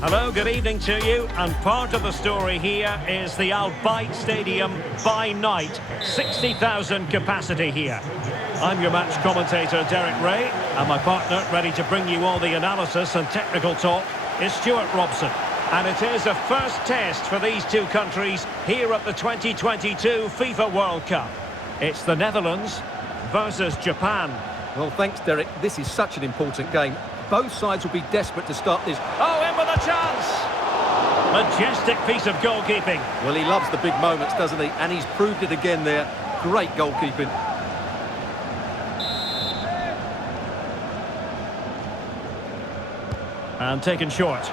Hello, good evening to you. And part of the story here is the Al Bayt Stadium by night. 60,000 capacity here. I'm your match commentator, Derek Ray, and my partner, ready to bring you all the analysis and technical talk, is Stuart Robson. And it is a first test for these two countries here at the 2022 FIFA World Cup. It's the Netherlands versus Japan. Well, thanks, Derek. This is such an important game. Both sides will be desperate to start this. Oh, in with a chance! Majestic piece of goalkeeping. Well, he loves the big moments, doesn't he? And he's proved it again there. Great goalkeeping. And taken short.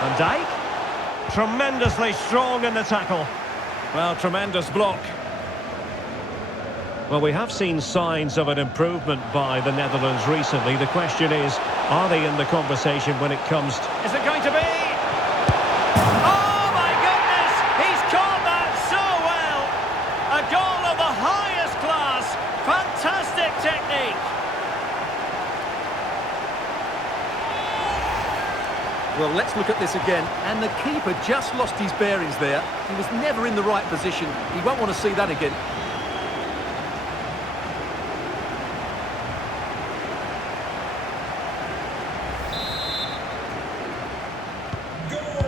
Van Dijk. Tremendously strong in the tackle. Well, tremendous block. Well, we have seen signs of an improvement by the Netherlands recently. The question is, are they in the conversation when it comes to... Is it going to be? Oh, my goodness! He's caught that so well! A goal of the highest class. Fantastic technique. Well, let's look at this again. And the keeper just lost his bearings there. He was never in the right position. He won't want to see that again.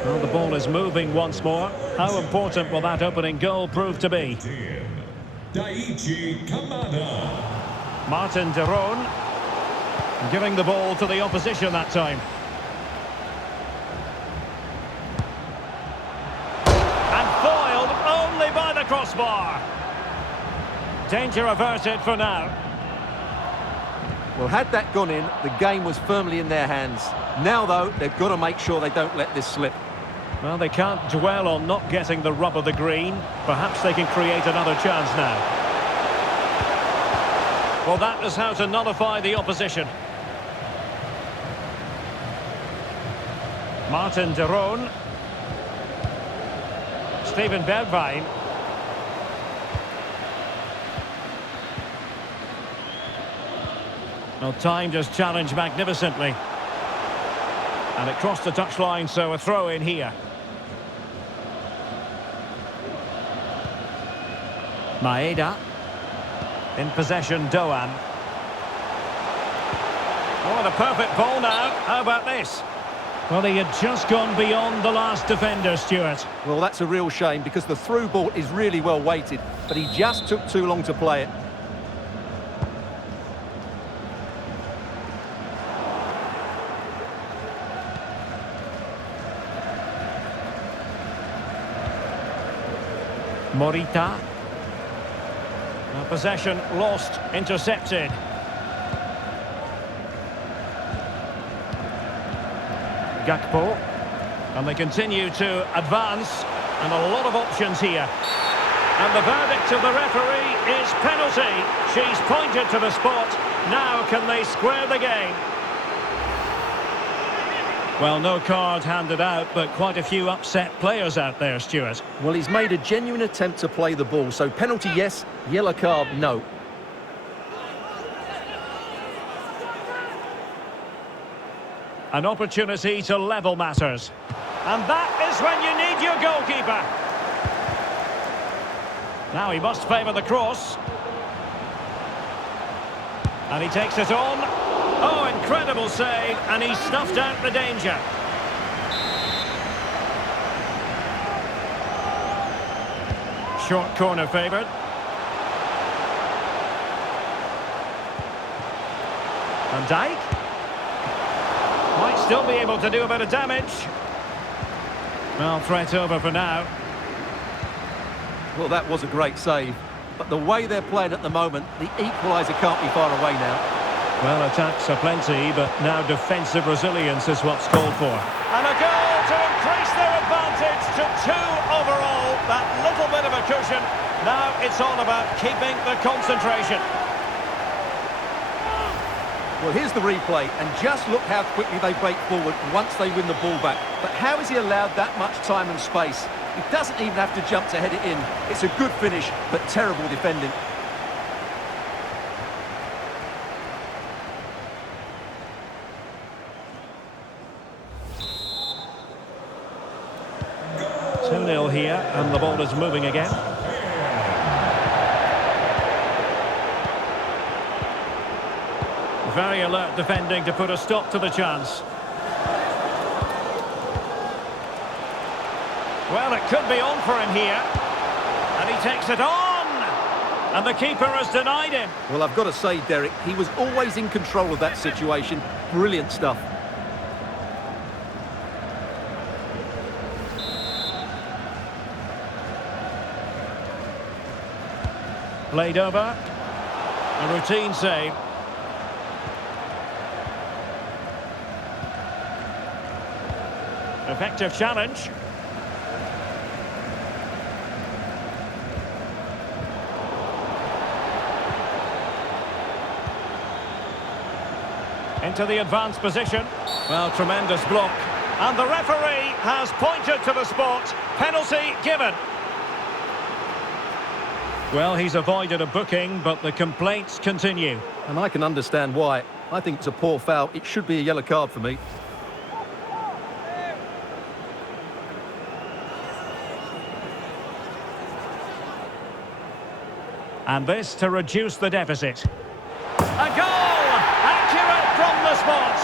Well, the ball is moving once more. How important will that opening goal prove to be? Martin de Roon giving the ball to the opposition that time. And foiled only by the crossbar. Danger averted for now. Well, had that gone in, the game was firmly in their hands. Now, though, they've got to make sure they don't let this slip. Well, they can't dwell on not getting the rub of the green. Perhaps they can create another chance now. Well, that is how to nullify the opposition. Martin de Roon. Steven Bergwijn. Well, timed his challenge magnificently. And it crossed the touchline, so a throw in here. Maeda. In possession, Doan. Oh, the perfect ball now. How about this? Well, he had just gone beyond the last defender, Stuart. Well, that's a real shame because the through ball is really well weighted, but he just took too long to play it. Morita. Possession lost, intercepted. Gakpo. And they continue to advance. And a lot of options here. And the verdict of the referee is penalty. She's pointed to the spot. Now can they square the game? Well, no card handed out, but quite a few upset players out there, Stuart. Well, he's made a genuine attempt to play the ball, so penalty yes, yellow card no. An opportunity to level matters. And that is when you need your goalkeeper. Now he must favour the cross. And he takes it on. Oh, incredible save, and he snuffed out the danger. Short corner favoured. Van Dijk. Might still be able to do a bit of damage. Well, threat over for now. Well, that was a great save. But the way they're playing at the moment, the equaliser can't be far away now. Well, attacks are plenty, but now defensive resilience is what's called for. And a goal to increase their advantage to 2 overall. That little bit of a cushion. Now it's all about keeping the concentration. Well, here's the replay, and just look how quickly they break forward once they win the ball back. But how has he allowed that much time and space? He doesn't even have to jump to head it in. It's a good finish, but terrible defending. 1-0 here, and the ball is moving again. Very alert defending to put a stop to the chance. Well, it could be on for him here. And he takes it on! And the keeper has denied him. Well, I've got to say, Derek, he was always in control of that situation. Brilliant stuff. Played over. A routine save. Effective challenge. Into the advanced position. Well, tremendous block. And the referee has pointed to the spot. Penalty given. Well, he's avoided a booking, but the complaints continue. And I can understand why. I think it's a poor foul. It should be a yellow card for me. And this to reduce the deficit. A goal! Accurate from the spot.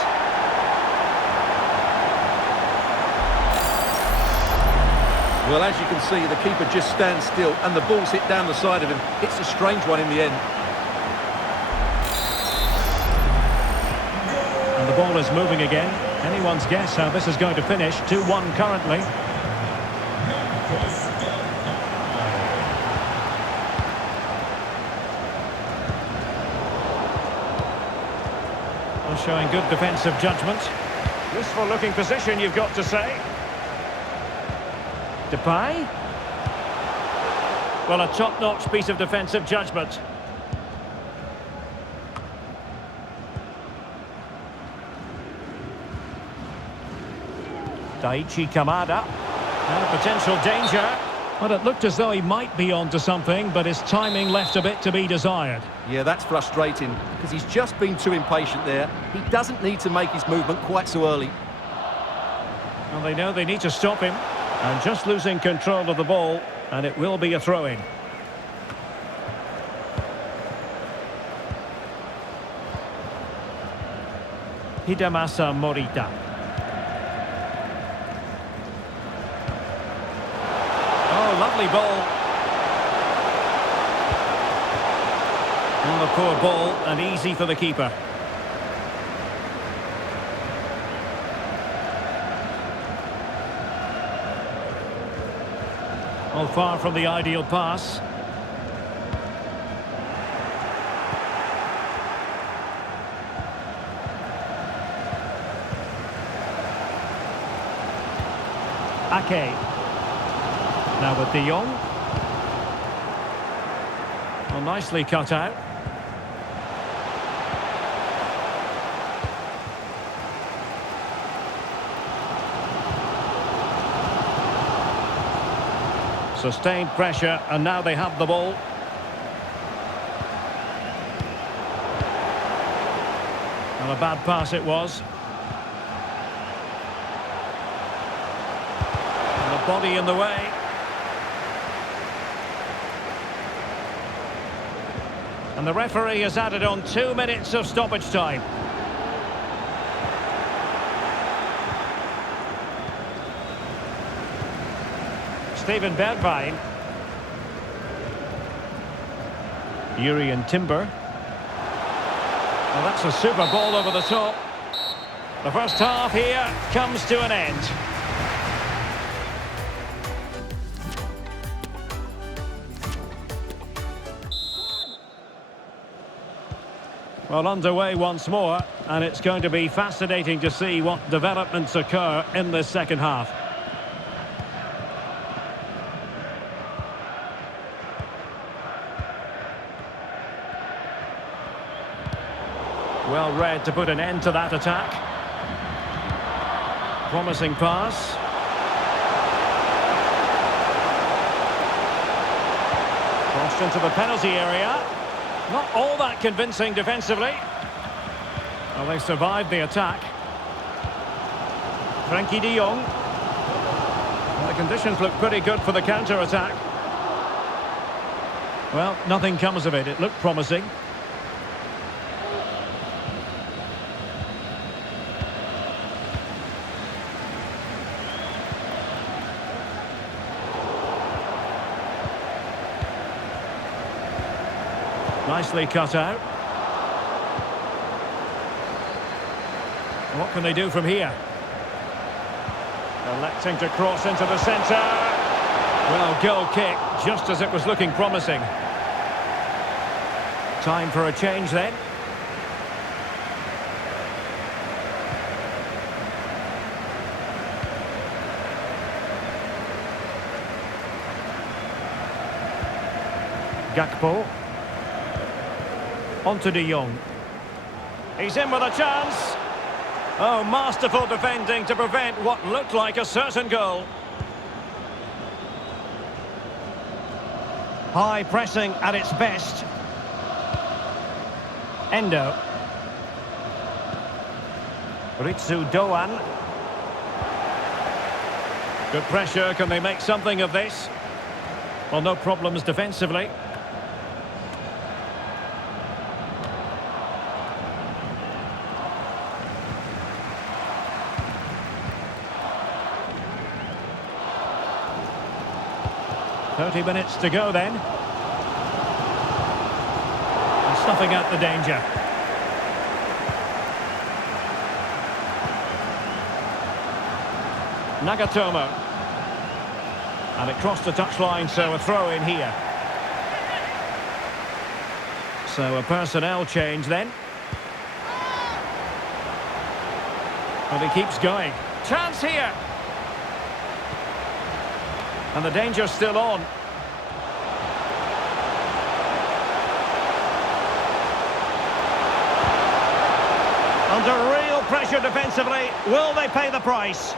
Well, as you can see, the keeper just stands still and the ball's hit down the side of him. It's a strange one in the end. And the ball is moving again. Anyone's guess how this is going to finish. 2-1 currently. Showing good defensive judgment. Useful looking position, you've got to say. Depay. Well, a top-notch piece of defensive judgment. Daichi Kamada. And potential danger. Well, it looked as though he might be onto something, but his timing left a bit to be desired. Yeah, that's frustrating, because he's just been too impatient there. He doesn't need to make his movement quite so early. Well, they know they need to stop him. And just losing control of the ball, and it will be a throw-in. Hidemasa Morita. Lovely ball. On the poor ball, and easy for the keeper. All far from the ideal pass. Ake. Now with De Jong. Well, nicely cut out. Sustained pressure, and now they have the ball. Well, a bad pass it was. And the body in the way. And the referee has added on 2 minutes of stoppage time. Steven Bergwijn. Jurrien Timber. Well, that's a super ball over the top. The first half here comes to an end. Well, underway once more, and it's going to be fascinating to see what developments occur in this second half. Well read to put an end to that attack. Promising pass. Crossed into the penalty area. Not all that convincing defensively. Well, they survived the attack. Frankie de Jong. conditions look pretty good for the counter-attack. Well, nothing comes of it. It looked promising. Nicely cut out. What can they do from here? Electing to cross into the centre. Well, goal kick, just as it was looking promising. Time for a change then. Gakpo. On to De Jong. He's in with a chance. Oh, masterful defending to prevent what looked like a certain goal. High pressing at its best. Endo. Ritsu Doan. Good pressure. Can they make something of this? Well, no problems defensively. "30 minutes to go then. And snuffing out the danger. Nagatomo. And it crossed the touchline, so a throw in here. So a personnel change then. And he keeps going. Chance here. And the danger's still on. Under real pressure defensively. Will they pay the price?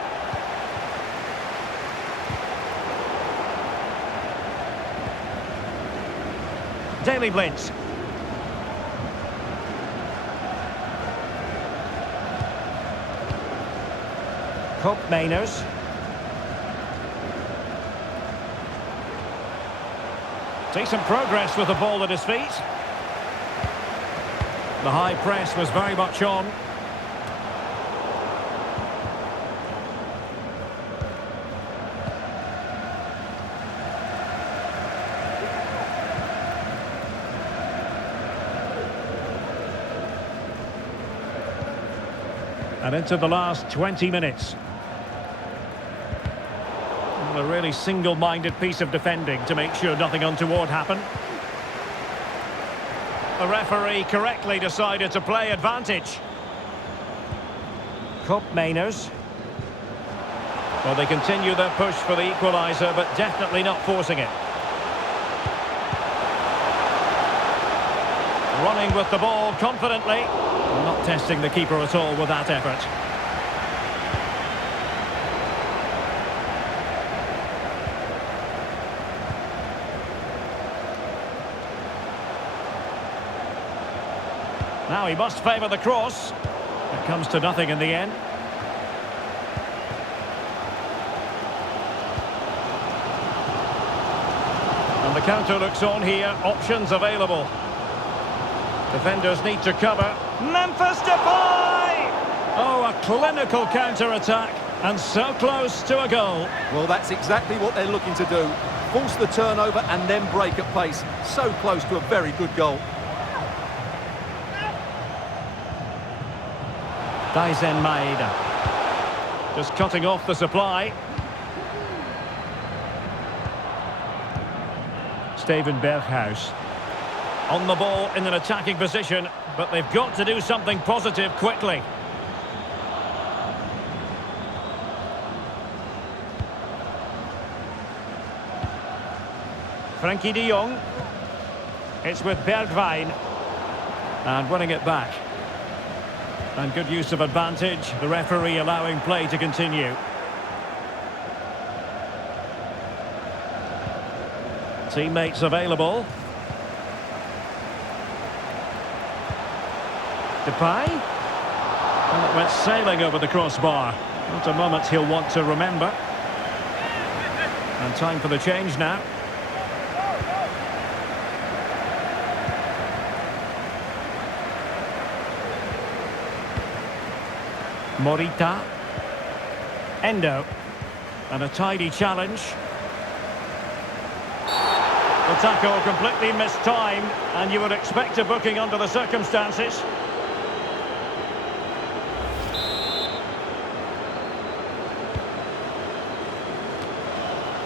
Daily Blitz. Cope Mainers. Decent progress with the ball at his feet. The high press was very much on. And into the last 20 minutes. A really single-minded piece of defending to make sure nothing untoward happened. The referee correctly decided to play advantage. Cope Mainers. Well, they continue their push for the equaliser, but definitely not forcing it. Running with the ball confidently. Not testing the keeper at all with that effort. Now he must favour the cross. It comes to nothing in the end. And the counter looks on here. Options available. Defenders need to cover. Memphis Depay! Oh, a clinical counter-attack. And so close to a goal. Well, that's exactly what they're looking to do. Force the turnover and then break at pace. So close to a very good goal. Daisen Maeda. Just cutting off the supply. Steven Berghuis. On the ball in an attacking position, but they've got to do something positive quickly. Frankie de Jong. It's with Bergwijn. And winning it back. And good use of advantage, the referee allowing play to continue. Teammates available. Depay. And it went sailing over the crossbar. Not a moment he'll want to remember. And time for the change now. Morita. Endo. And a tidy challenge. The tackle completely mistimed, and you would expect a booking under the circumstances.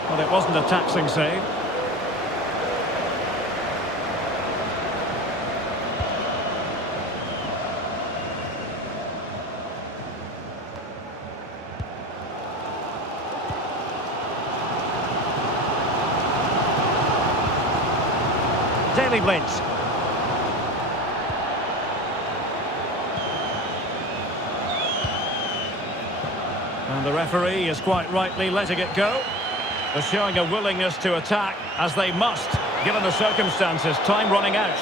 Well, it wasn't a taxing save. Daily Blitz. And the referee is quite rightly letting it go. They're showing a willingness to attack, as they must, given the circumstances. Time running out.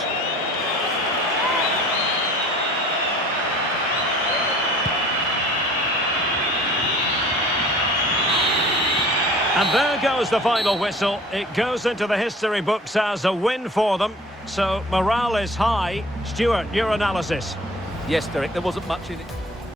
And there goes the final whistle. It goes into the history books as a win for them. So morale is high. Stuart, your analysis. Yes, Derek, there wasn't much in it.